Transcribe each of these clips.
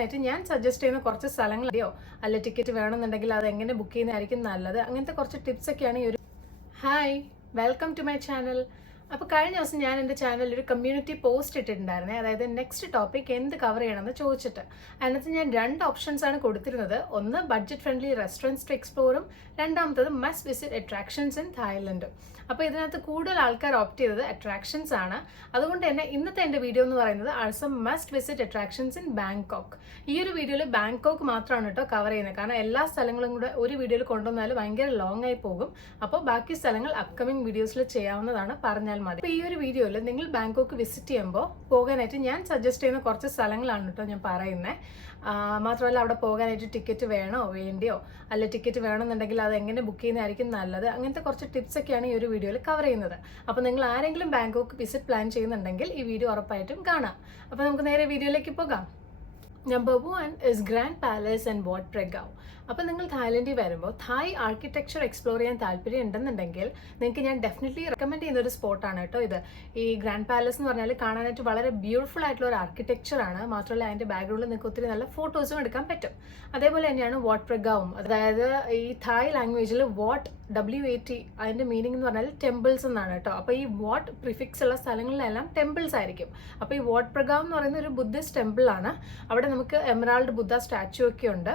ആയിട്ട് ഞാൻ സജസ്റ്റ് ചെയ്യുന്ന കുറച്ച് സ്ഥലങ്ങളോ അല്ല ടിക്കറ്റ് വേണമെന്നുണ്ടെങ്കിൽ അത് എങ്ങനെ ബുക്ക് ചെയ്യുന്നതായിരിക്കും നല്ലത്. അങ്ങനത്തെ കുറച്ച് ടിപ്സ് ഒക്കെയാണ് ഈ ഒരു hi welcome to my channel അപ്പോൾ കഴിഞ്ഞ ദിവസം ഞാൻ എന്റെ ചാനലിൽ ഒരു കമ്മ്യൂണിറ്റി പോസ്റ്റ് ഇട്ടിട്ടുണ്ടായിരുന്നേ. അതായത് നെക്സ്റ്റ് ടോപ്പിക് എന്ത് കവർ ചെയ്യണമെന്ന് ചോദിച്ചിട്ട്. അതിനകത്ത് ഞാൻ രണ്ട് ഓപ്ഷൻസ് ആണ് കൊടുത്തിരുന്നത്. ഒന്ന് ബഡ്ജറ്റ് ഫ്രണ്ട്ലി റെസ്റ്റോറന്റ്സ് ടു എക്സ്പ്ലോറും രണ്ടാമത്തത് മസ്റ്റ് വിസിറ്റ് അട്രാക്ഷൻസ് ഇൻ തായ്ലൻഡും അപ്പോൾ ഇതിനകത്ത് കൂടുതൽ ആൾക്കാർ ഓപ്റ്റ് ചെയ്തത് അട്രാക്ഷൻസ് ആണ്. അതുകൊണ്ട് തന്നെ ഇന്നത്തെ എന്റെ വീഡിയോ എന്ന് പറയുന്നത് also must visit attractions in Bangkok ഈ ഒരു വീഡിയോയിൽ ബാങ്കോക്ക് മാത്രമാണ് കേട്ടോ കവർ ചെയ്യുന്നത്. കാരണം എല്ലാ സ്ഥലങ്ങളും കൂടെ ഒരു വീഡിയോയിൽ കൊണ്ടുവന്നാൽ ഭയങ്കര ലോങ് ആയി പോകും. അപ്പോൾ ബാക്കി സ്ഥലങ്ങൾ അപ്കമിങ് വീഡിയോസിൽ ചെയ്യാവുന്നതാണ് പറഞ്ഞാൽ മതി. ഈ ഒരു വീഡിയോയിൽ നിങ്ങൾ ബാങ്കോക്ക് വിസിറ്റ് ചെയ്യുമ്പോൾ പോകാനായിട്ട് ഞാൻ സജസ്റ്റ് ചെയ്യുന്ന കുറച്ച് സ്ഥലങ്ങളാണ് കേട്ടോ ഞാൻ പറയുന്നത് മാത്രമല്ല അവിടെ പോകാനായിട്ട് ടിക്കറ്റ് വേണോ വേണ്ടിയോ? അല്ല ടിക്കറ്റ് വേണമെന്നുണ്ടെങ്കിൽ അത് എങ്ങനെ ബുക്ക് ചെയ്യുന്നതായിരിക്കും നല്ലത്? അങ്ങനത്തെ കുറച്ച് ടിപ്സ് ഒക്കെയാണ് ഈ ഒരു വീഡിയോയിൽ കവർ ചെയ്യുന്നത്. അപ്പോൾ നിങ്ങൾ ആരെങ്കിലും ബാങ്കോക്ക് വിസിറ്റ് പ്ലാൻ ചെയ്യുന്നുണ്ടെങ്കിൽ ഈ വീഡിയോ ഉറപ്പായിട്ടും കാണാം. അപ്പോൾ നമുക്ക് നേരെ വീഡിയോയിലേക്ക് പോകാം. Number one is grand palace and wat Phra Kaew അപ്പോൾ നിങ്ങൾ തായ്ലൻഡിൽ വരുമ്പോൾ തായ് ആർക്കിടെക്ചർ എക്സ്പ്ലോർ ചെയ്യാൻ താല്പര്യം ഉണ്ടെന്നുണ്ടെങ്കിൽ നിങ്ങൾക്ക് ഞാൻ ഡെഫിനറ്റ്ലി റെക്കമെൻഡ് ചെയ്യുന്ന ഒരു സ്പോട്ടാണ് കേട്ടോ ഇത്. ഈ ഗ്രാൻഡ് പാലസ് എന്ന് പറഞ്ഞാൽ കാണാനായിട്ട് വളരെ ബ്യൂട്ടിഫുൾ ആയിട്ടുള്ള ഒരു ആർക്കിടെക്ചർ ആണ്. മാത്രമല്ല അതിന്റെ ബാക്ക്ഗ്രൗണ്ടിൽ നിങ്ങൾക്ക് ഒത്തിരി നല്ല ഫോട്ടോസും എടുക്കാൻ പറ്റും. അതേപോലെ തന്നെയാണ് വാട്ട് പ്രഗാവും അതായത് ഈ തായ് ലാംഗ്വേജിൽ വാട്ട് ഡബ്ല്യു എ ടി അതിന്റെ മീനിങ് എന്ന് പറഞ്ഞാൽ ടെമ്പിൾസ് എന്നാണ് കേട്ടോ. അപ്പോൾ ഈ വാട്ട് പ്രിഫിക്സ് ഉള്ള സ്ഥലങ്ങളിലെല്ലാം ടെമ്പിൾസ് ആയിരിക്കും. അപ്പോൾ ഈ വാട്ട് പ്രഗാവ് എന്ന് പറയുന്ന ഒരു ബുദ്ധിസ്റ്റ് ടെമ്പിളാണ് അവിടെ നമുക്ക് എമറാൾഡ് ബുദ്ധ സ്റ്റാച്ചു ഒക്കെ ഉണ്ട്.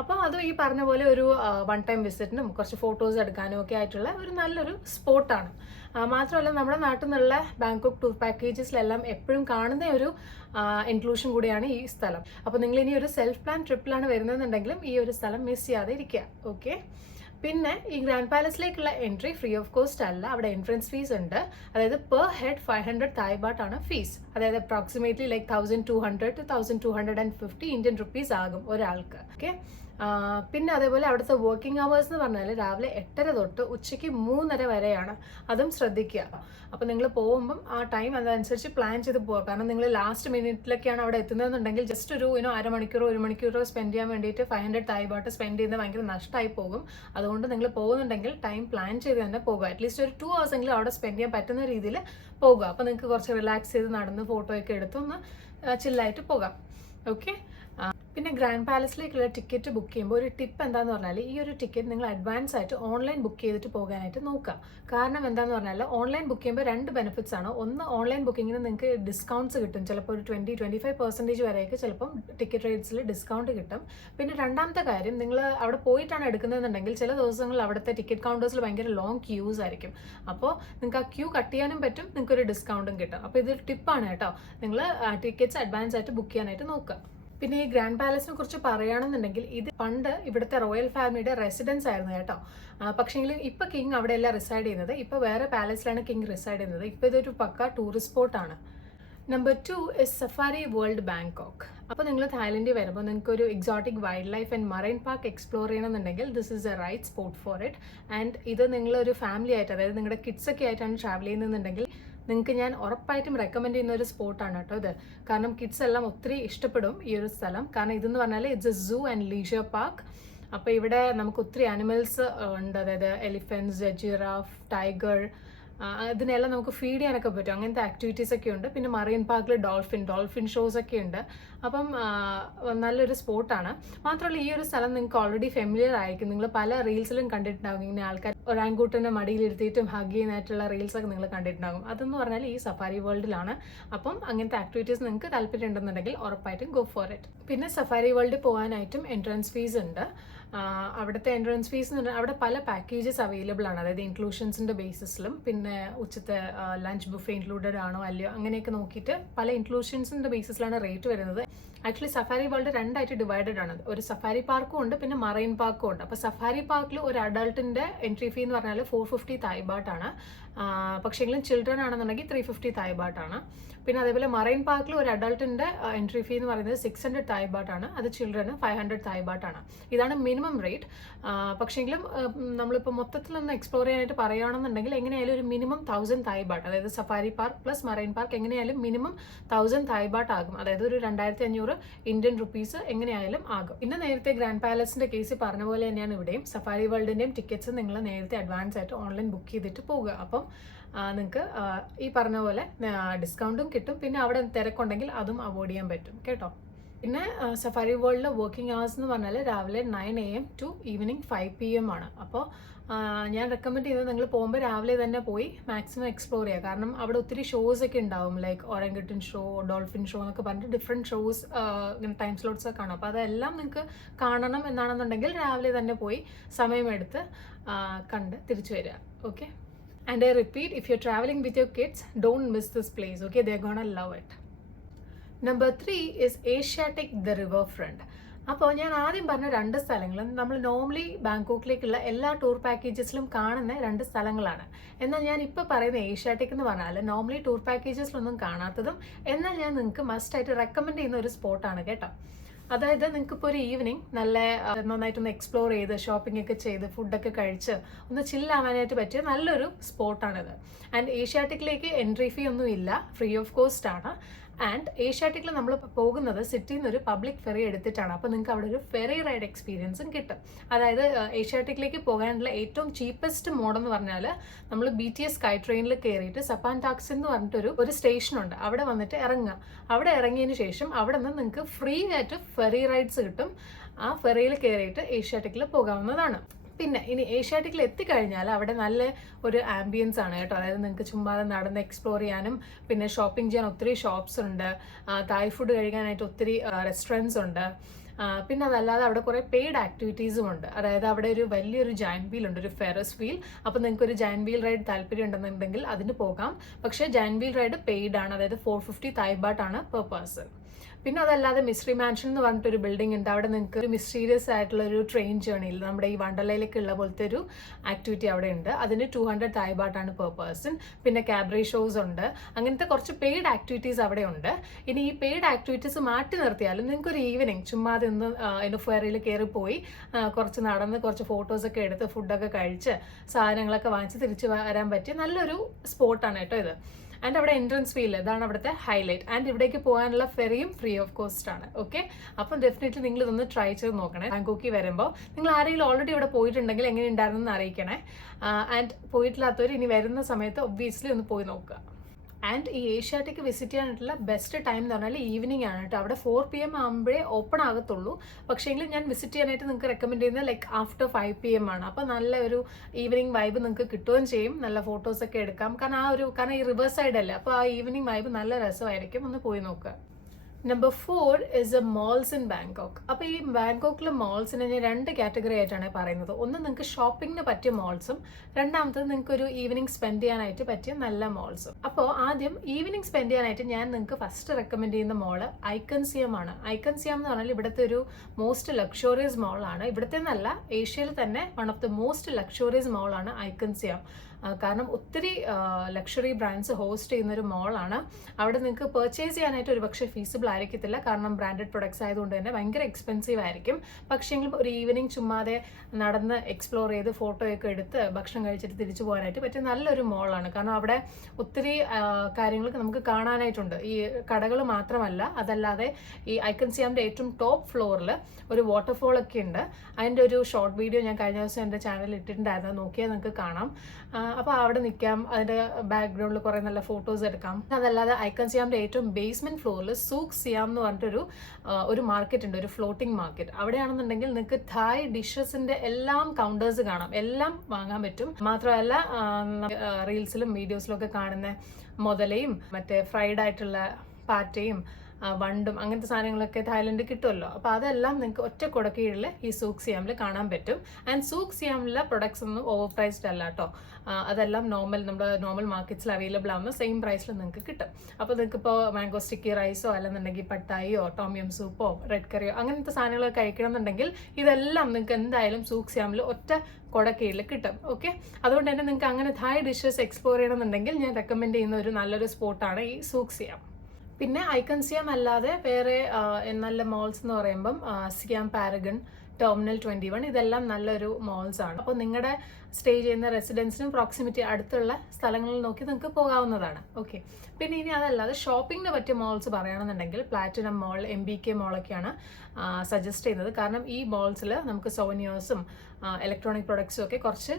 അപ്പോൾ അത് ഈ പറഞ്ഞ പോലെ ഒരു വൺ ടൈം വിസിറ്റിനും കുറച്ച് ഫോട്ടോസ് എടുക്കാനും ഒക്കെ ആയിട്ടുള്ള ഒരു നല്ലൊരു സ്പോട്ടാണ് മാത്രമല്ല നമ്മുടെ നാട്ടിൽ നിന്നുള്ള ബാങ്കോക്ക് ടൂർ പാക്കേജസിലെല്ലാം എപ്പോഴും കാണുന്ന ഒരു ഇൻക്ലൂഷൻ കൂടിയാണ് ഈ സ്ഥലം. അപ്പോൾ നിങ്ങൾ ഇനി ഒരു സെൽഫ് പ്ലാൻ ട്രിപ്പിലാണ് വരുന്നതെന്നുണ്ടെങ്കിലും ഈ ഒരു സ്ഥലം മിസ് ചെയ്യാതെ ഇരിക്കുക. ഓക്കെ പിന്നെ ഈ ഗ്രാൻഡ് പാലസിലേക്കുള്ള എൻട്രി ഫ്രീ ഓഫ് കോസ്റ്റ് അല്ല. അവിടെ എൻട്രൻസ് ഫീസ് ഉണ്ട്. അതായത് per head five hundred Thai ആണ് ഫീസ് അതായത് approximately like thousand two hundred two thousand two hundred and fifty Indian rupees ആകും ഒരാൾക്ക്. ഓക്കെ പിന്നെ അതേപോലെ അവിടുത്തെ വർക്കിംഗ് അവേഴ്സ് എന്ന് പറഞ്ഞാൽ രാവിലെ എട്ടര തൊട്ട് ഉച്ചയ്ക്ക് മൂന്നര വരെയാണ്. അതും ശ്രദ്ധിക്കുക. അപ്പോൾ നിങ്ങൾ പോകുമ്പം ആ ടൈം അതനുസരിച്ച് പ്ലാൻ ചെയ്ത് പോവുക. കാരണം നിങ്ങൾ ലാസ്റ്റ് മിനിറ്റിലൊക്കെയാണ് അവിടെ എത്തുന്നതെന്നുണ്ടെങ്കിൽ ജസ്റ്റ് ഒരു ഇനോ അരമണിക്കൂറോ ഒരു മണിക്കൂറോ സ്പെൻഡ് ചെയ്യാൻ വേണ്ടിയിട്ട് five hundred Thai baht spend ചെയ്യുന്നത് ഭയങ്കര നഷ്ടമായി പോകും. അതുകൊണ്ട് നിങ്ങൾ പോകുന്നുണ്ടെങ്കിൽ ടൈം പ്ലാൻ ചെയ്ത് തന്നെ പോകുക അറ്റ്ലീസ്റ്റ് ഒരു ടു ഹവേഴ്സ് എങ്കിലും അവിടെ സ്പെൻഡ് ചെയ്യാൻ പറ്റുന്ന രീതിയിൽ പോകുക അപ്പോൾ നിങ്ങൾക്ക് കുറച്ച് റിലാക്സ് ചെയ്ത് നടന്ന് ഫോട്ടോ ഒക്കെ എടുത്തൊന്ന് ചില്ലായിട്ട് പോകാം. ഓക്കെ പിന്നെ ഗ്രാൻഡ് പാലസിലേക്കുള്ള ടിക്കറ്റ് ബുക്ക് ചെയ്യുമ്പോൾ ഒരു ടിപ്പ് എന്താന്ന് പറഞ്ഞാൽ ഈ ഒരു ടിക്കറ്റ് നിങ്ങൾ അഡ്വാൻസ് ആയിട്ട് ഓൺലൈൻ ബുക്ക് ചെയ്തിട്ട് പോകാനായിട്ട് നോക്കുക. കാരണം എന്താന്ന് പറഞ്ഞാൽ ഓൺലൈൻ ബുക്ക് ചെയ്യുമ്പോൾ രണ്ട് ബെനിഫിറ്റ്സ് ആണ്. ഒന്ന് ഓൺലൈൻ ബുക്കിങ്ങിന് നിങ്ങൾക്ക് ഡിസ്കൗണ്ട്സ് കിട്ടും. ചിലപ്പോൾ ഒരു ട്വന്റി ട്വന്റി ഫൈവ് പെർസെന്റേജ് വരെയൊക്കെ ചിലപ്പം ടിക്കറ്റ് റേറ്റ്സിൽ ഡിസ്കൗണ്ട് കിട്ടും. പിന്നെ രണ്ടാമത്തെ കാര്യം നിങ്ങൾ അവിടെ പോയിട്ടാണ് എടുക്കുന്നതെന്നുണ്ടെങ്കിൽ ചില ദിവസങ്ങളിൽ അവിടുത്തെ ടിക്കറ്റ് കൗണ്ടേഴ്സിൽ ഭയങ്കര ലോങ് ക്യൂസ് ആയിരിക്കും. അപ്പോൾ നിങ്ങൾക്ക് ആ ക്യൂ കട്ട് ചെയ്യാനും പറ്റും നിങ്ങൾക്ക് ഒരു ഡിസ്കൗണ്ടും കിട്ടും. അപ്പോൾ ഇതൊരു ടിപ്പാണ് കേട്ടോ. നിങ്ങൾ ടിക്കറ്റ്സ് അഡ്വാൻസ് ആയിട്ട് ബുക്ക് ചെയ്യാനായിട്ട് നോക്കുക. പിന്നെ ഈ ഗ്രാൻഡ് പാലസിനെ കുറിച്ച് പറയുകയാണെന്നുണ്ടെങ്കിൽ ഇത് പണ്ട് ഇവിടുത്തെ റോയൽ ഫാമിലിയുടെ റെസിഡൻസ് ആയിരുന്നു കേട്ടോ. പക്ഷേങ്കിൽ ഇപ്പോൾ കിങ് അവിടെയല്ല റിസൈഡ് ചെയ്യുന്നത്. ഇപ്പോൾ വേറെ പാലസിലാണ് കിങ് റിസൈഡ് ചെയ്യുന്നത്. ഇപ്പോൾ ഇതൊരു പക്ക ടൂറിസ്റ്റ് സ്പോട്ടാണ് number two is safari world Bangkok അപ്പോൾ നിങ്ങൾ തായ്ലൻഡിൽ വരുമ്പോൾ നിങ്ങൾക്ക് ഒരു exotic wildlife and marine park explore ചെയ്യണമെന്നുണ്ടെങ്കിൽ this is a right spot for it and ഇത് നിങ്ങളൊരു ഫാമിലി ആയിട്ട് അതായത് നിങ്ങളുടെ കിഡ്സ് ഒക്കെ ആയിട്ടാണ് ട്രാവൽ ചെയ്യുന്നതെന്നുണ്ടെങ്കിൽ നിങ്ങൾക്ക് ഞാൻ ഉറപ്പായിട്ടും റെക്കമെൻഡ് ചെയ്യുന്ന ഒരു സ്പോട്ടാണ് കേട്ടോ ഇത്. കാരണം കിഡ്സ് എല്ലാം ഒത്തിരി ഇഷ്ടപ്പെടും ഈ ഒരു സ്ഥലം. കാരണം ഇതെന്ന് പറഞ്ഞാൽ it's a zoo and leisure park അപ്പോൾ ഇവിടെ നമുക്ക് ഒത്തിരി ആനിമൽസ് ഉണ്ട്. അതായത് എലിഫൻസ് ജിറാഫ് ടൈഗർ ഇതിനെല്ലാം നമുക്ക് ഫീഡ് ചെയ്യാനൊക്കെ പറ്റും. അങ്ങനത്തെ ആക്ടിവിറ്റീസ് ഒക്കെ ഉണ്ട്. പിന്നെ മറിയൻ പാർക്കിൽ ഡോൾഫിൻ ഡോൾഫിൻ ഷോസ് ഒക്കെ ഉണ്ട്. അപ്പം നല്ലൊരു സ്പോട്ടാണ് മാത്രമല്ല ഈ ഒരു സ്ഥലം നിങ്ങൾക്ക് ഓൾറെഡി ഫെമിലിയർ ആയിരിക്കും. നിങ്ങൾ പല റീൽസിലും കണ്ടിട്ടുണ്ടാകും ഇങ്ങനെ ആൾക്കാർ ഒരാങ്കൂട്ടിനെ മടിയിലിരുത്തിയിട്ടും ഹഗ് ചെയ്യുന്നതായിട്ടുള്ള റീൽസ് ഒക്കെ നിങ്ങൾ കണ്ടിട്ടുണ്ടാകും അതെന്ന് പറഞ്ഞാൽ ഈ സഫാരി വേൾഡിലാണ് അപ്പം അങ്ങനത്തെ ആക്ടിവിറ്റീസ് നിങ്ങൾക്ക് താല്പര്യം ഉണ്ടെന്നുണ്ടെങ്കിൽ ഉറപ്പായിട്ടും ഗോ ഫോർ ഇറ്റ് പിന്നെ സഫാരി വേൾഡിൽ പോകാനായിട്ടും എൻട്രൻസ് ഫീസ് ഉണ്ട്. അവിടുത്തെ എൻട്രൻസ് ഫീസ് എന്ന് പറഞ്ഞാൽ അവിടെ പല പാക്കേജസ് അവൈലബിൾ ആണ്. അതായത് ഇൻക്ലൂഷൻസിന്റെ ബേസിസിലും പിന്നെ ഉച്ചത്തെ ലഞ്ച് ബുഫേ ഇൻക്ലൂഡഡ് ആണോ അല്ലയോ അങ്ങനെയൊക്കെ നോക്കിയിട്ട് പല ഇൻക്ലൂഷൻസിന്റെ ബേസിസിലാണ് റേറ്റ് വരുന്നത്. ആക്ച്വലി സഫാരി വേൾഡ് രണ്ടായിട്ട് ഡിവൈഡഡ് ആണ്. ഒരു സഫാരി പാർക്കും ഉണ്ട് പിന്നെ മറൈൻ പാർക്കും ഉണ്ട്. അപ്പോൾ സഫാരി പാർക്കിൽ ഒരു അഡൾട്ടിന്റെ എൻട്രി ഫീ എന്ന് പറഞ്ഞാൽ ഫോർ ഫിഫ്റ്റി തായ്ബാട്ടാണ് പക്ഷേങ്കിലും ചിൽഡ്രൻ ആണെന്നുണ്ടെങ്കിൽ ത്രീ ഫിഫ്റ്റി തായ് ബാട്ടാണ് പിന്നെ അതേപോലെ മറൈൻ പാർക്കിൽ ഒരു അഡൾട്ടിന്റെ എൻട്രി ഫീ എന്ന് പറയുന്നത് സിക്സ് ഹൺഡ്രഡ് തായ് ബാട്ടാണ് അത് ചിൽഡ്രന് ഫൈവ് ഹൺഡ്രഡ് തായ് ബാട്ടാണ് ഇതാണ് മിനിമം റേറ്റ് പക്ഷേങ്കിലും നമ്മളിപ്പോൾ മൊത്തത്തിലൊന്ന് എക്സ്പ്ലോർ ചെയ്യാനായിട്ട് പറയുകയാണെന്നുണ്ടെങ്കിൽ എങ്ങനെയായാലും ഒരു മിനിമം തൗസൻഡ് തായ് ബാട്ട് അതായത് Safari Park plus Marine Park എങ്ങനെയായാലും മിനിമം തൗസൻഡ് തായ് ബാട്ട് ആകും അതായത് ഒരു രണ്ടായിരത്തി അഞ്ഞൂറ് ഇന്ത്യൻ റുപ്പീസ് എങ്ങനെയായാലും ആകും. പിന്നെ നേരത്തെ ഗ്രാൻഡ് പാലസിന്റെ കേസ് പറഞ്ഞ പോലെ തന്നെയാണ് ഇവിടെയും. സഫാരി വേൾഡിന്റെയും ടിക്കറ്റ്സ് നിങ്ങൾ നേരത്തെ അഡ്വാൻസ് ആയിട്ട് ഓൺലൈൻ ബുക്ക് ചെയ്തിട്ട് പോകുക അപ്പം നിങ്ങൾക്ക് ഈ പറഞ്ഞ പോലെ ഡിസ്കൗണ്ടും കിട്ടും. പിന്നെ അവിടെ തിരക്കുണ്ടെങ്കിൽ അതും അവോയ്ഡ് ചെയ്യാൻ പറ്റും. കേട്ടോ? പിന്നെ സഫാരി വേൾഡിലെ വർക്കിംഗ് അവേഴ്സ് എന്ന് പറഞ്ഞാൽ രാവിലെ nine a m to evening five p m ആണ്. അപ്പോൾ ഞാൻ റെക്കമെൻഡ് ചെയ്യുന്നത് നിങ്ങൾ പോകുമ്പോൾ രാവിലെ തന്നെ പോയി മാക്സിമം എക്സ്പ്ലോർ ചെയ്യുക. കാരണം അവിടെ ഒത്തിരി ഷോസ് ഒക്കെ ഉണ്ടാവും. Like orangutan show dolphin show എന്നൊക്കെ പറഞ്ഞിട്ട് ഡിഫറെന്റ് ഷോസ് ഇങ്ങനെ ടൈം സ്ലോട്ട്സ് ഒക്കെ കാണും. അപ്പോൾ അതെല്ലാം നിങ്ങൾക്ക് കാണണം എന്നാണെന്നുണ്ടെങ്കിൽ രാവിലെ തന്നെ പോയി സമയമെടുത്ത് കണ്ട് തിരിച്ചു വരിക. Okay and I repeat if you traveling with your kids don't miss this place okay they gon love it number three is Asiatique the river front അപ്പോൾ ഞാൻ ആദ്യം പറഞ്ഞ രണ്ട് സ്ഥലങ്ങളും നമ്മൾ നോർമലി ബാങ്കോക്കിലേക്കുള്ള എല്ലാ ടൂർ പാക്കേജസിലും കാണുന്ന രണ്ട് സ്ഥലങ്ങളാണ്. എന്നാൽ ഞാൻ ഇപ്പോൾ പറയുന്ന ഏഷ്യാറ്റിക് എന്ന് പറഞ്ഞാൽ നോർമലി ടൂർ പാക്കേജസിലൊന്നും കാണാത്തതും എന്നാൽ ഞാൻ നിങ്ങൾക്ക് മസ്റ്റായിട്ട് റെക്കമെൻഡ് ചെയ്യുന്ന ഒരു സ്പോട്ടാണ് കേട്ടോ. അതായത് നിങ്ങൾക്ക് ഇപ്പോൾ ഒരു ഈവനിങ് നല്ല നന്നായിട്ടൊന്ന് എക്സ്പ്ലോർ ചെയ്ത് ഷോപ്പിംഗ് ഒക്കെ ചെയ്ത് ഫുഡൊക്കെ കഴിച്ച് ഒന്ന് ചില്ലാവാനായിട്ട് പറ്റിയ നല്ലൊരു സ്പോട്ടാണിത് ആൻഡ് ഏഷ്യാറ്റിക്കിലേക്ക് എൻട്രി ഫീ ഒന്നും ഇല്ല ഫ്രീ ഓഫ് കോസ്റ്റ് ആണ്. ആൻഡ് ഏഷ്യാറ്റിക്കിൽ നമ്മൾ പോകുന്നത് സിറ്റിയിൽ നിന്ന് ഒരു പബ്ലിക് ഫെറി എടുത്തിട്ടാണ്. അപ്പോൾ നിങ്ങൾക്ക് അവിടെ ഒരു ഫെറി റൈഡ് എക്സ്പീരിയൻസും കിട്ടും. അതായത് ഏഷ്യാറ്റിക്കിലേക്ക് പോകാനുള്ള ഏറ്റവും ചീപ്പസ്റ്റ് മോഡ് എന്ന് പറഞ്ഞാൽ നമ്മൾ ബി ടി എസ് സ്കൈ ട്രെയിനിൽ കയറിയിട്ട് സപ്പാൻ ടാക്സ് എന്ന് പറഞ്ഞിട്ടൊരു ഒരു സ്റ്റേഷനുണ്ട്. അവിടെ വന്നിട്ട് ഇറങ്ങുക അവിടെ ഇറങ്ങിയതിന് ശേഷം അവിടെ നിന്ന് നിങ്ങൾക്ക് ഫ്രീ ആയിട്ട് ഫെറി റൈഡ്സ് കിട്ടും. ആ ഫെറിയിൽ കയറിയിട്ട് ഏഷ്യാറ്റിക്കിൽ പോകാവുന്നതാണ്. പിന്നെ ഇനി ഏഷ്യാറ്റിക്കിൽ എത്തിക്കഴിഞ്ഞാൽ അവിടെ നല്ല ഒരു ആംബിയൻസ് ആണ് കേട്ടോ. അതായത് നിങ്ങൾക്ക് ചുമ്മാതെ നടന്ന് എക്സ്പ്ലോർ ചെയ്യാനും പിന്നെ ഷോപ്പിംഗ് ചെയ്യാൻ ഒത്തിരി ഷോപ്സ് ഉണ്ട്. തായ് ഫുഡ് കഴിക്കാനായിട്ട് ഒത്തിരി റെസ്റ്റോറന്റ്സ് ഉണ്ട്. പിന്നെ അതല്ലാതെ അവിടെ കുറേ പെയ്ഡ് ആക്ടിവിറ്റീസും ഉണ്ട്. അതായത് അവിടെ ഒരു വലിയൊരു ജയൻ വീൽ ഉണ്ട് ഒരു ഫെറസ് വീൽ അപ്പോൾ നിങ്ങൾക്ക് ഒരു ജയൻ വീൽ റൈഡ് താല്പര്യം ഉണ്ടെന്നുണ്ടെങ്കിൽ അതിന് പോകാം. പക്ഷേ ജയൻ വീൽ റൈഡ് പെയ്ഡ് ആണ്. അതായത് ഫോർ ഫിഫ്റ്റി തായ്ബാട്ടാണ് പെർ പേഴ്സൺ പിന്നെ അതല്ലാതെ മിസ്റ്ററി മാൻഷൻ എന്ന് പറഞ്ഞിട്ടൊരു ബിൽഡിംഗ് ഉണ്ട്. അവിടെ നിങ്ങൾക്ക് ഒരു മിസ്റ്റീരിയസ് ആയിട്ടുള്ള ഒരു ട്രെയിൻ ജേണിയിൽ നമ്മുടെ ഈ വണ്ടർലയിലേക്ക് ഉള്ള പോലത്തെ ഒരു ആക്ടിവിറ്റി അവിടെ ഉണ്ട്. അതിന് ടു ഹൺഡ്രഡ് തായ്ബാട്ടാണ് പെർ പേഴ്സൺ പിന്നെ ക്യാബറി ഷോസ് ഉണ്ട്. അങ്ങനത്തെ കുറച്ച് പെയ്ഡ് ആക്ടിവിറ്റീസ് അവിടെ ഉണ്ട്. ഇനി ഈ പെയ്ഡ് ആക്ടിവിറ്റീസ് മാറ്റി നിർത്തിയാലും നിങ്ങൾക്ക് ഒരു ഈവനിങ് ചുമ്മാ നിന്ന് ഫെയറിൽ കയറി പോയി കുറച്ച് നടന്ന് കുറച്ച് ഫോട്ടോസൊക്കെ എടുത്ത് ഫുഡൊക്കെ കഴിച്ച് സാധനങ്ങളൊക്കെ വാങ്ങിച്ച് തിരിച്ച് വരാൻ പറ്റിയ നല്ലൊരു സ്പോട്ടാണ് കേട്ടോ ഇത്. ആൻഡ് അവിടെ എൻട്രൻസ് ഫീൽ ഇതാണ് അവിടുത്തെ ഹൈലൈറ്റ് ആൻഡ് ഇവിടേക്ക് പോകാനുള്ള ഫെറിയും ഫ്രീ ഓഫ് കോസ്റ്റ് ആണ്. ഓക്കെ അപ്പം ഡെഫിനറ്റ്ലി നിങ്ങൾ ഇതൊന്ന് ട്രൈ ചെയ്ത് നോക്കണേ. ബാങ്കോക്കിൽ വരുമ്പോൾ നിങ്ങൾ ആരെങ്കിലും ഓൾറെഡി ഇവിടെ പോയിട്ടുണ്ടെങ്കിൽ എങ്ങനെ ഉണ്ടായിരുന്നെന്ന് അറിയിക്കണേ. ആൻഡ് പോയിട്ടില്ലാത്തവർ ഇനി വരുന്ന സമയത്ത് ഒബ്വിയസ്ലി ഒന്ന് പോയി നോക്കുക. ആൻഡ് ഈ ഏഷ്യാറ്റിക് വിസിറ്റ് ചെയ്യാനായിട്ടുള്ള ബെസ്റ്റ് ടൈം എന്ന് പറഞ്ഞാൽ ഈവനിങ് ആണ് കേട്ടോ അവിടെ ഫോർ പി എം ആകുമ്പോഴേ ഓപ്പൺ ആകത്തുള്ളൂ. പക്ഷേങ്കിൽ ഞാൻ വിസിറ്റ് ചെയ്യാനായിട്ട് നിങ്ങൾക്ക് റെക്കമെൻഡ് ചെയ്യുന്നത് like after five p m ആണ്. അപ്പോൾ നല്ല ഒരു ഈവനിങ് വൈബ് നിങ്ങൾക്ക് കിട്ടുകയും ചെയ്യും. നല്ല ഫോട്ടോസൊക്കെ എടുക്കാം. കാരണം ആ ഒരു കാരണം ഈ റിവേഴ്സ് സൈഡ് അല്ലേ? അപ്പോൾ ആ ഈവനിങ് വൈബ് നല്ല രസമായിരിക്കും. ഒന്ന് പോയി നോക്കുക number four is a malls in Bangkok അപ്പോൾ ഈ ബാങ്കോക്കിലെ മോൾസിനെ ഞാൻ രണ്ട് കാറ്റഗറി ആയിട്ടാണ് പറയുന്നത്. ഒന്ന് നിങ്ങൾക്ക് ഷോപ്പിങ്ങിന് പറ്റിയ മോൾസും രണ്ടാമത്തത് നിങ്ങൾക്ക് ഒരു ഈവനിങ് സ്പെൻഡ് ചെയ്യാനായിട്ട് പറ്റിയ നല്ല മോൾസും അപ്പോൾ ആദ്യം ഈവനിങ് സ്പെൻഡ് ചെയ്യാനായിട്ട് ഞാൻ നിങ്ങൾക്ക് ഫസ്റ്റ് റെക്കമെൻഡ് ചെയ്യുന്ന മോൾ ഐക്കൺസിയം ആണ്. ഐക്കൺസിയം എന്ന് പറഞ്ഞാൽ ഇവിടുത്തെ ഒരു മോസ്റ്റ് ലക്ഷറിയസ് മോളാണ് ഇവിടുത്തെ എന്നല്ല ഏഷ്യയിൽ തന്നെ one of the most luxurious മോളാണ് ഐക്കൺസിയം കാരണം ഒത്തിരി ലക്ഷറി ബ്രാൻഡ്സ് ഹോസ്റ്റ് ചെയ്യുന്ന ഒരു മോളാണ് അവിടെ നിങ്ങൾക്ക് പെർച്ചേസ് ചെയ്യാനായിട്ട് ഒരു പക്ഷേ ഫീസിബിൾ ആയിരിക്കത്തില്ല. കാരണം ബ്രാൻഡഡ് പ്രൊഡക്ട്സ് ആയതുകൊണ്ട് തന്നെ ഭയങ്കര എക്സ്പെൻസീവ് ആയിരിക്കും. പക്ഷേ പക്ഷേങ്കിലും ഒരു ഈവനിങ് ചുമ്മാതെ നടന്ന് എക്സ്പ്ലോർ ചെയ്ത് ഫോട്ടോയൊക്കെ എടുത്ത് ഭക്ഷണം കഴിച്ചിട്ട് തിരിച്ചു പോകാനായിട്ട് പറ്റിയ നല്ലൊരു മോളാണ് കാരണം അവിടെ ഒത്തിരി കാര്യങ്ങളൊക്കെ നമുക്ക് കാണാനായിട്ടുണ്ട്. ഈ കടകൾ മാത്രമല്ല അതല്ലാതെ ഈ ഐക്കൻസിയാമിന്റെ ഏറ്റവും ടോപ്പ് ഫ്ലോറിൽ ഒരു വാട്ടർഫോൾ ഒക്കെ ഉണ്ട്. അതിന്റെ ഒരു ഷോർട്ട് വീഡിയോ ഞാൻ കഴിഞ്ഞ ദിവസം എന്റെ ചാനലിൽ ഇട്ടിട്ടുണ്ടായിരുന്നു. നോക്കിയാൽ നിങ്ങൾക്ക് കാണാം. അപ്പോൾ അവിടെ നിൽക്കാം. അതിന്റെ ബാക്ക്ഗ്രൗണ്ടിൽ കുറേ നല്ല ഫോട്ടോസ് എടുക്കാം. അതല്ലാതെ ഐക്കൺ സിയാമിന്റെ ഏറ്റവും ബേസ്മെന്റ് ഫ്ലോറിൽ സൂക്ക് സിയാം എന്ന് പറഞ്ഞിട്ടൊരു ഒരു മാർക്കറ്റ് ഉണ്ട്. ഒരു ഫ്ലോട്ടിംഗ് മാർക്കറ്റ് അവിടെയാണെന്നുണ്ടെങ്കിൽ നിങ്ങൾക്ക് തായ് ഡിഷസിന്റെ എല്ലാം കൗണ്ടേഴ്സ് കാണാം. എല്ലാം വാങ്ങാൻ പറ്റും. മാത്രമല്ല റീൽസിലും വീഡിയോസിലും ഒക്കെ കാണുന്ന മുതലയും മറ്റേ ഫ്രൈഡ് ആയിട്ടുള്ള പാറ്റയും വണ്ടും അങ്ങനത്തെ സാധനങ്ങളൊക്കെ തായ്ലൻഡ് കിട്ടുമല്ലോ. അപ്പോൾ അതെല്ലാം നിങ്ങൾക്ക് ഒറ്റ കുടക്കീഴിൽ ഈ സൂക്ക് സിയാമിൽ കാണാൻ പറ്റും. ആൻഡ് സൂക്ക് സിയാമിലെ പ്രൊഡക്ട്സ് ഒന്നും ഓവർ പ്രൈസ്ഡ് അല്ല കേട്ടോ അതെല്ലാം നോർമൽ നമ്മുടെ നോർമൽ മാർക്കറ്റ്സിൽ അവൈലബിൾ ആവുന്ന സെയിം പ്രൈസിൽ നിങ്ങൾക്ക് കിട്ടും. അപ്പോൾ നിങ്ങൾക്ക് ഇപ്പോൾ മാംഗോ സ്റ്റിക്കി റൈസോ അല്ലെന്നുണ്ടെങ്കിൽ പട്ടായിയോ ടോമിയം സൂപ്പോ റെഡ് കറിയോ അങ്ങനത്തെ സാധനങ്ങളൊക്കെ കഴിക്കണമെന്നുണ്ടെങ്കിൽ ഇതെല്ലാം നിങ്ങൾക്ക് എന്തായാലും സൂക്ക് സിയാമിൽ ഒറ്റ കുടക്കീഴിൽ കിട്ടും. ഓക്കെ അതുകൊണ്ട് തന്നെ നിങ്ങൾക്ക് അങ്ങനെ തായ് ഡിഷസ് എക്സ്പ്ലോർ ചെയ്യണമെന്നുണ്ടെങ്കിൽ ഞാൻ റെക്കമെൻഡ് ചെയ്യുന്ന ഒരു നല്ലൊരു സ്പോട്ടാണ് ഈ സൂക്ക് സിയാം പിന്നെ ഐക്കൺ സിയാം അല്ലാതെ വേറെ നല്ല മോൾസ് എന്ന് പറയുമ്പം സിയാം പാരഗൺ ടെർമിനൽ ട്വന്റി വൺ ഇതെല്ലാം നല്ലൊരു മോൾസ് ആണ്. അപ്പോൾ നിങ്ങളുടെ സ്റ്റേ ചെയ്യുന്ന റെസിഡൻസിനും പ്രോക്സിമിറ്റി അടുത്തുള്ള സ്ഥലങ്ങളിൽ നോക്കി നിങ്ങൾക്ക് പോകാവുന്നതാണ്. ഓക്കെ പിന്നെ ഇനി അതല്ലാതെ ഷോപ്പിങ്ങിന് പറ്റിയ മോൾസ് പറയുകയാണെന്നുണ്ടെങ്കിൽ Platinum mall M B K മോളൊക്കെയാണ് suggest ചെയ്യുന്നത്. കാരണം ഈ മോൾസിൽ നമുക്ക് സോനിയോസും ഇലക്ട്രോണിക് പ്രൊഡക്ട്സും ഒക്കെ കുറച്ച്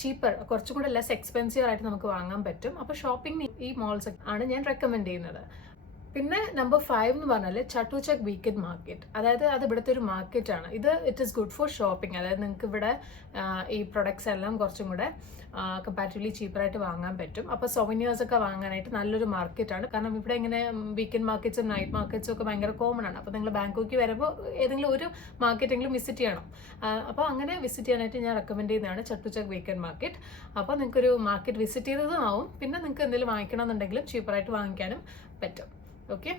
ചീപ്പർ കുറച്ചും കൂടെ ലെസ് എക്സ്പെൻസീവ് ആയിട്ട് നമുക്ക് വാങ്ങാൻ പറ്റും. അപ്പോൾ ഷോപ്പിംഗ് ഈ മോൾസ് ആണ് ഞാൻ റെക്കമെൻഡ് ചെയ്യുന്നത്. പിന്നെ നമ്പർ ഫൈവ് എന്ന് പറഞ്ഞാൽ ചട്ടുചക് വീക്കെൻഡ് മാർക്കറ്റ് അതായത് അത് ഇവിടുത്തെ ഒരു മാർക്കറ്റ് ആണ്. ഇത് it is good for shopping അതായത് നിങ്ങൾക്ക് ഇവിടെ ഈ പ്രൊഡക്ട്സ് എല്ലാം കുറച്ചും കൂടെ കമ്പാരിറ്റീവ്ലി ചീപ്പറായിട്ട് വാങ്ങാൻ പറ്റും. അപ്പോൾ സൊവനിയേഴ്സ് ഒക്കെ വാങ്ങാനായിട്ട് നല്ലൊരു മാർക്കറ്റാണ് കാരണം ഇവിടെ ഇങ്ങനെ വീക്കെൻഡ് മാർക്കറ്റ്സും നൈറ്റ് മാർക്കറ്റ്സും ഒക്കെ ഭയങ്കര കോമൺ ആണ്. അപ്പോൾ നിങ്ങൾ ബാങ്കോക്ക് വരുമ്പോൾ ഏതെങ്കിലും ഒരു മാർക്കറ്റെങ്കിലും വിസിറ്റ് ചെയ്യണം. അപ്പോൾ അങ്ങനെ വിസിറ്റ് ചെയ്യാനായിട്ട് ഞാൻ റെക്കമെൻഡ് ചെയ്യുന്നതാണ് ചട്ടുചക് വീക്കെൻഡ് മാർക്കറ്റ് അപ്പോൾ നിങ്ങൾക്കൊരു മാർക്കറ്റ് വിസിറ്റ് ചെയ്തതും ആവും. പിന്നെ നിങ്ങൾക്ക് എന്തെങ്കിലും വാങ്ങിക്കണം എന്നുണ്ടെങ്കിലും ചീപ്പറായിട്ട് വാങ്ങിക്കാനും പറ്റും. ഓക്കെ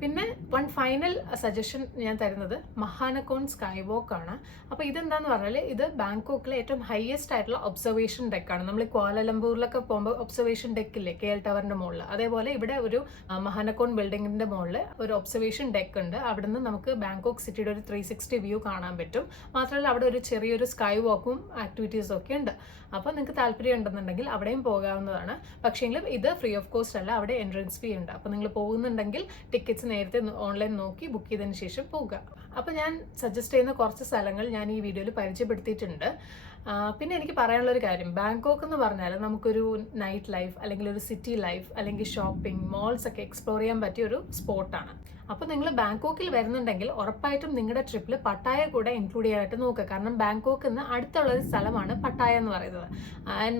പിന്നെ വൺ ഫൈനൽ സജഷൻ ഞാൻ തരുന്നത് മഹാനക്കോൺ സ്കൈ വോക്ക് ആണ്. അപ്പോൾ ഇതെന്താന്ന് പറഞ്ഞാൽ ഇത് ബാങ്കോക്കിലെ ഏറ്റവും ഹയസ്റ്റ് ആയിട്ടുള്ള ഒബ്സർവേഷൻ ഡെക്കാണ് നമ്മൾ ക്വാലലംപൂരിലൊക്കെ പോകുമ്പോൾ ഒബ്സർവേഷൻ ഡെക്ക് ഇല്ലേ? കെ എൽ ടവറിന്റെ മുകളിൽ അതേപോലെ ഇവിടെ ഒരു മഹാനക്കോൺ ബിൽഡിങ്ങിന്റെ മുകളിൽ ഒരു ഒബ്സർവേഷൻ ഡെക്ക് ഉണ്ട്. അവിടുന്ന് നമുക്ക് ബാങ്കോക്ക് സിറ്റിയുടെ ഒരു ത്രീ സിക്സ്റ്റി വ്യൂ കാണാൻ പറ്റും. മാത്രമല്ല അവിടെ ഒരു ചെറിയൊരു സ്കൈ വോക്കും ആക്ടിവിറ്റീസും ഒക്കെ ഉണ്ട്. അപ്പോൾ നിങ്ങൾക്ക് താല്പര്യം ഉണ്ടെന്നുണ്ടെങ്കിൽ അവിടെയും പോകാവുന്നതാണ്. പക്ഷേങ്കിലും ഇത് ഫ്രീ ഓഫ് കോസ്റ്റ് അല്ല അവിടെ എൻട്രൻസ് ഫീ ഉണ്ട്. അപ്പോൾ നിങ്ങൾ പോകുന്നുണ്ടെങ്കിൽ ടിക്കറ്റ്സ് നേരത്തെ ഓൺലൈൻ നോക്കി ബുക്ക് ചെയ്തതിന് ശേഷം പോകുക അപ്പോൾ ഞാൻ സജസ്റ്റ് ചെയ്യുന്ന കുറച്ച് സ്ഥലങ്ങൾ ഞാൻ ഈ വീഡിയോയിൽ പരിചയപ്പെടുത്തിയിട്ടുണ്ട്. പിന്നെ എനിക്ക് പറയാനുള്ള ഒരു കാര്യം. ബാങ്കോക്ക് എന്ന് പറഞ്ഞാൽ നമുക്കൊരു നൈറ്റ് ലൈഫ് അല്ലെങ്കിൽ ഒരു സിറ്റി ലൈഫ് അല്ലെങ്കിൽ ഷോപ്പിംഗ് മോൾസ് ഒക്കെ എക്സ്പ്ലോർ ചെയ്യാൻ പറ്റിയ ഒരു സ്പോട്ടാണ് അപ്പോൾ നിങ്ങൾ ബാങ്കോക്കിൽ വരുന്നുണ്ടെങ്കിൽ ഉറപ്പായിട്ടും നിങ്ങളുടെ ട്രിപ്പിൽ പട്ടായ കൂടെ ഇൻക്ലൂഡ് ചെയ്യാനായിട്ട് നോക്കുക കാരണം ബാങ്കോക്ക് നിന്ന് അടുത്തുള്ള ഒരു സ്ഥലമാണ് പട്ടായ എന്ന് പറയുന്നത്.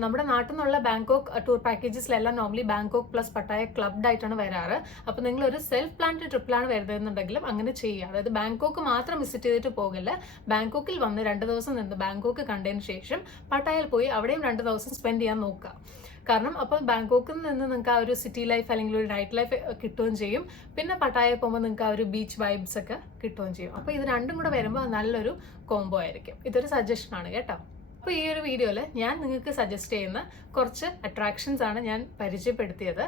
നമ്മുടെ നാട്ടിൽ നിന്നുള്ള Bangkok tour പാക്കേജസിലെല്ലാം normally Bangkok plus Pattaya clubbed ആയിട്ടാണ് വരാറ്. അപ്പോൾ നിങ്ങൾ ഒരു സെൽഫ് പ്ലാൻഡ് ട്രിപ്പിലാണ് വരുന്നതെന്നുണ്ടെങ്കിലും അങ്ങനെ ചെയ്യുക. അതായത് ബാങ്കോക്ക് മാത്രം വിസിറ്റ് ചെയ്തിട്ട് പോകില്ല. ബാങ്കോക്കിൽ വന്ന് രണ്ട് ദിവസം നിന്ന് ബാങ്കോക്ക് കണ്ടതിന് ശേഷം പട്ടായയിൽ പോയി അവിടെയും രണ്ട് ദിവസം സ്പെൻഡ് ചെയ്യാൻ നോക്കുക. കാരണം അപ്പോൾ ബാങ്കോക്കിൽ നിന്ന് നിങ്ങൾക്ക് ആ ഒരു സിറ്റി ലൈഫ് അല്ലെങ്കിൽ ഒരു നൈറ്റ് ലൈഫ് കിട്ടുകയും ചെയ്യും. പിന്നെ പട്ടായ പോകുമ്പോൾ നിങ്ങൾക്ക് ആ ഒരു ബീച്ച് വൈബ്സ് ഒക്കെ കിട്ടുകയും ചെയ്യും. അപ്പോൾ ഇത് രണ്ടും കൂടെ വരുമ്പോൾ നല്ലൊരു കോംബോ ആയിരിക്കും. ഇതൊരു സജഷൻ ആണ് കേട്ടോ. അപ്പോൾ ഈ ഒരു വീഡിയോയിൽ ഞാൻ നിങ്ങൾക്ക് സജസ്റ്റ് ചെയ്യുന്ന കുറച്ച് അട്രാക്ഷൻസ് ആണ് ഞാൻ പരിചയപ്പെടുത്തിയത്.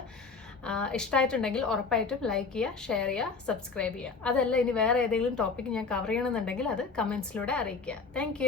ഇഷ്ടമായിട്ടുണ്ടെങ്കിൽ ഉറപ്പായിട്ടും ലൈക്ക് ചെയ്യുക ഷെയർ ചെയ്യുക സബ്സ്ക്രൈബ് ചെയ്യുക. അതല്ല ഇനി വേറെ ഏതെങ്കിലും ടോപ്പിക് ഞാൻ കവർ ചെയ്യണമെന്നുണ്ടെങ്കിൽ അത് കമൻസിലൂടെ അറിയിക്കുക. താങ്ക്